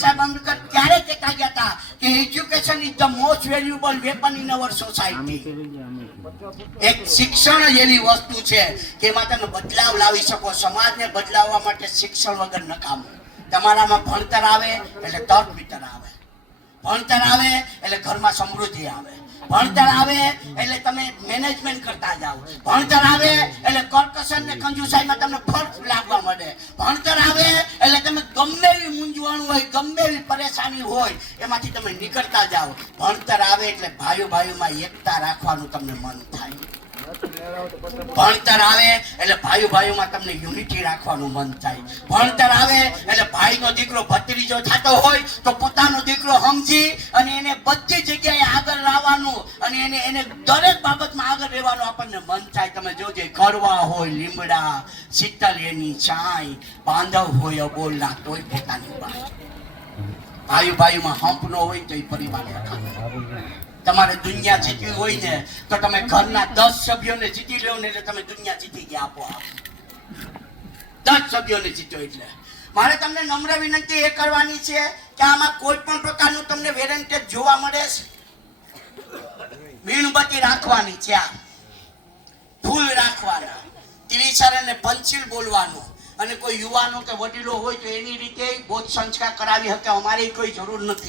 સાહેબ આંબેડકર ત્યારે કહેતા ગયા હતા કે education is the most valuable weapon in our society. એક શિક્ષણ જ એવી વસ્તુ છે કે એમાં તમે બદલાવ લાવી શકો. સમાજને બદલાવવા માટે શિક્ષણ વગર નકામું. તમારામાં ભણતર આવે એટલે તર્ક વિતર આવે, ભણતર આવે એટલે ઘરમાં સમૃદ્ધિ આવે, ભણતર આવે એટલે તમે મેનેજમેન્ટ કરતા જાઓ, ભણતર આવે એટલે કોર્પોરેશન ને કંજુસાઈમાં તમને ફરક લાગવા મળે, ભણતર આવે એટલે તમે ગમે એવી મૂંઝવણ હોય, ગમે એવી પરેશાની હોય એમાંથી તમે નીકળતા જાઓ. ભણતર આવે એટલે ભાઈઓ ભાઈઓમાં એકતા રાખવાનું તમને મન થાય. ભણતર આવે એટલે ભાઈઓ ભાઈઓમાં તમને યુનિટી રાખવાનું મન થાય. ભણતર આવે એટલે ભાઈનો દીકરો ભત્રીજો થતો હોય તો પોતાનો દીકરો સમજી અને એને બધી જગ્યાએ આગળ લાવવાનું અને એને દરેક બાબતમાં આગળ રહેવાનું આપણને મન થાય. તમે જોજે કરવા હોય લીમડા, શીતલ એની ચાય, બાંધવ હોય અબોલના તોય પોતાની બાઈ. ભાઈઓ ભાઈઓમાં હંપ ન હોય તો એ પરિવાર નખાવે. તમારે દુનિયા જીતવી હોય ને તો તમે ઘરના 10 સભ્યોને જીતી લો ને એટલે તમે દુનિયા જીતી ગયા આપોઆપ. 10 સભ્યોને જીતો એટલે મારે તમને નમ્ર વિનંતી એ કરવાની છે કે આમાં કોઈ પણ પ્રકારનું તમને વેરેન્ટેજ જોવા મળે છે. મીણબત્તી રાખવાની છે, આ ફૂલ રાખવાના, ત્રિસર અને પંચીલ બોલવાનું અને કોઈ યુવાનો કે વડીલો હોય તો એની રીતે બોધ સંસ્કાર કરાવી શકે. અમારી કોઈ જરૂર નથી.